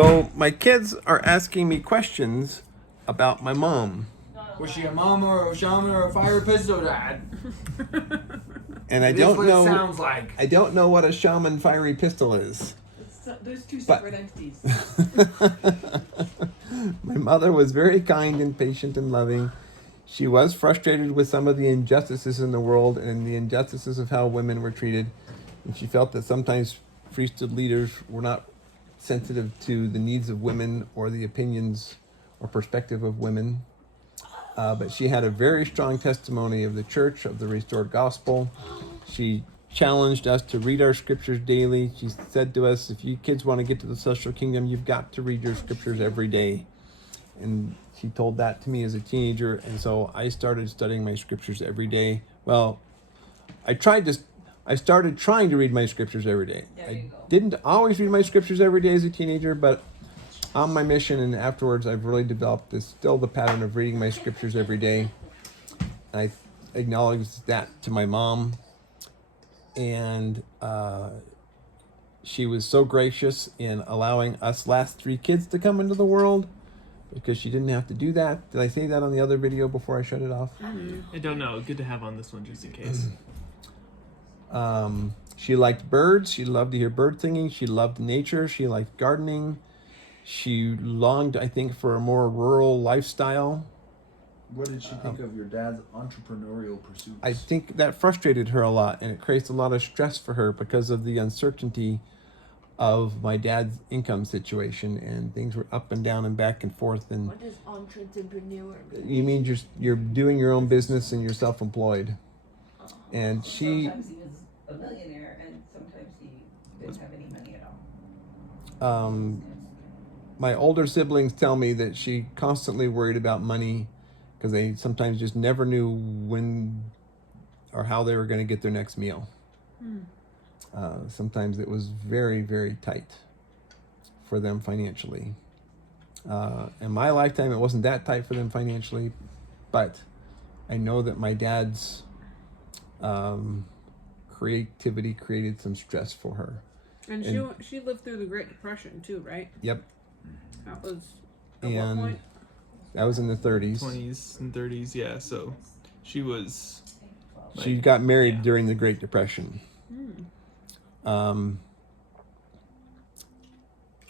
So my kids are asking me questions about my mom. Was she a mama or a shaman or a fire pistol, Dad? And I It is don't what know. it sounds like. I don't know what a shaman fiery pistol is. There's two separate entities. My mother was very kind and patient and loving. She was frustrated with some of the injustices in the world and the injustices of how women were treated. And she felt that sometimes priesthood leaders were not sensitive to the needs of women or the opinions or perspective of women. But she had a very strong testimony of the church, of the restored gospel. She challenged us to read our scriptures daily. She said to us, if you kids want to get to the celestial kingdom, you've got to read your scriptures every day. And she told that to me as a teenager, and so I started studying my scriptures every day. Well, I started trying to read my scriptures every day. I didn't always read my scriptures every day as a teenager, but on my mission and afterwards, I've really developed the pattern of reading my scriptures every day. I acknowledge that to my mom, and she was so gracious in allowing us last 3 kids to come into the world, because she didn't have to do that. Did I say that on the other video before I shut it off? I don't know. Good to have on this one just in case. She liked birds. She loved to hear bird singing. She loved nature. She liked gardening. She longed, I think, for a more rural lifestyle. What did she think of your dad's entrepreneurial pursuits? I think that frustrated her a lot, and it creates a lot of stress for her because of the uncertainty of my dad's income situation, and things were up and down and back and forth. And What does entrepreneur mean? you mean you're doing your own business and you're self-employed. And she, Sometimes he was a millionaire, and sometimes he didn't have any money at all. my older siblings tell me that she constantly worried about money because they sometimes just never knew when or how they were going to get their next meal. Sometimes it was very, very tight for them financially. In my lifetime, it wasn't that tight for them financially, but I know that my dad's creativity created some stress for her. And she lived through the Great Depression too, right? Yep. That was at what And point? that was in the 30s. 20s and 30s, yeah. So she was. She got married during the Great Depression.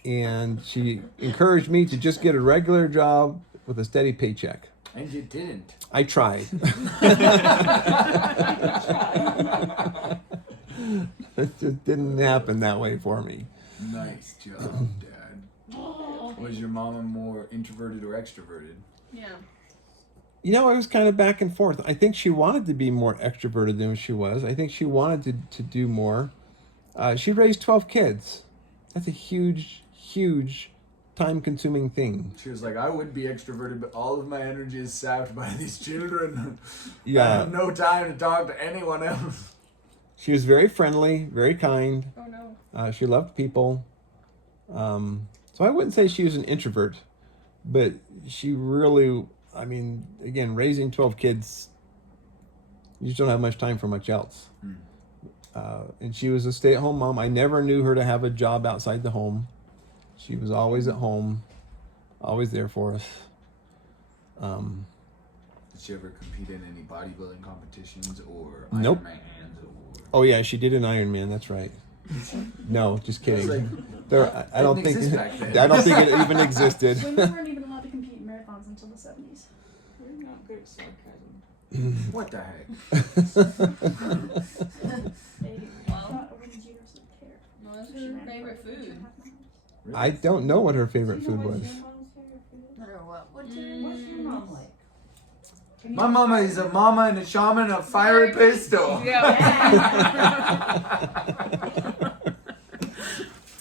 And she encouraged me to just get a regular job with a steady paycheck. And you didn't. I tried. It just didn't happen that way for me. Nice job, Dad. Was your mama more introverted or extroverted? Yeah. You know, I was kind of back and forth. I think she wanted to be more extroverted than she was. I think she wanted to do more. She raised 12 kids. That's a huge, huge time-consuming thing. She was like, I would be extroverted, but all of my energy is sapped by these children. Yeah. I have no time to talk to anyone else. She was very friendly, very kind. Oh no. She loved people. So I wouldn't say she was an introvert, but she really, I mean, again, raising 12 kids, you just don't have much time for much else. And she was a stay-at-home mom. I never knew her to have a job outside the home. She was always at home, always there for us. Did she ever compete in any bodybuilding competitions or Nope. Ironmans or... Oh yeah, she did an Ironman. That's right. No, just kidding. I don't think exist back then. I don't think it even existed. Women weren't even allowed to compete in marathons until the 70s. You're not good at sarcasm. What the heck? They thought a woman's uterus would care. No, that's her favorite food. I don't know what her favorite food was. Or what? What's your mom like? My mama is a mama and a shaman and a fiery pistol.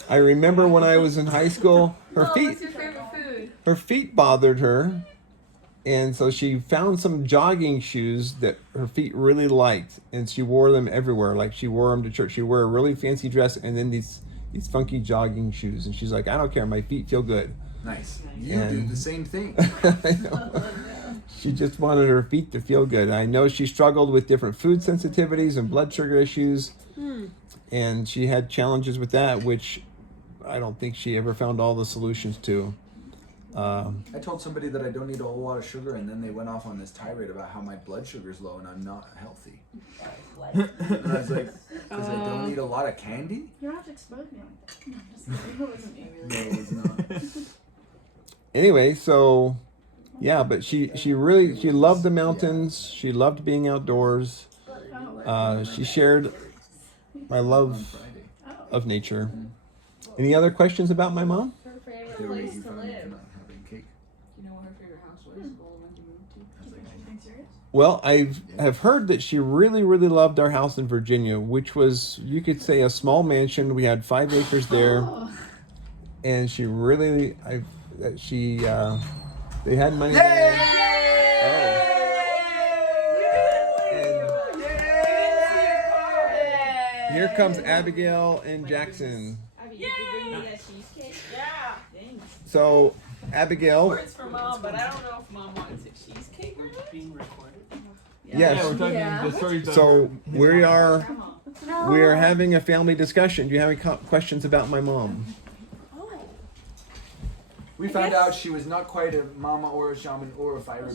I remember when I was in high school, What's your favorite food? her feet bothered her, and so she found some jogging shoes that her feet really liked, and she wore them everywhere. Like she wore them to church. She wore a really fancy dress and then these funky jogging shoes, and she's like, I don't care, my feet feel good. Nice. You do And- the same thing. I know. She just wanted her feet to feel good. I know she struggled with different food sensitivities and blood sugar issues, and she had challenges with that, which I don't think she ever found all the solutions to. I told somebody that I don't eat a whole lot of sugar, and then they went off on this tirade about how my blood sugar's low and I'm not healthy. And I was like, because I don't eat a lot of candy? You don't have to expose me like that. No, I'm just kidding. It wasn't me, No, really. it's not. Anyway, so yeah, but she loved the mountains. She loved being outdoors. She shared my On love Friday. of nature. Any other questions about my mom? Her They favorite were place making to fun of me for live. not having cake. You know what her favorite house was? The one we moved to. I was like, Anything serious? Well, have heard that she really, really loved our house in Virginia, which was, you could say, a small mansion. We had 5 acres there, and she really, they had money there. And here comes Abigail and Jackson. Abby, you could bring me that cheesecake? Yeah. Thanks. So, Abigail, Words for mom, but I don't know if mom wants a cheesecake or not. Being recorded. yes. Yeah, we're talking the stories. that So were- we are having a family discussion. Do you have any questions about my mom? we found out she was not quite a mama or a shaman or a fire.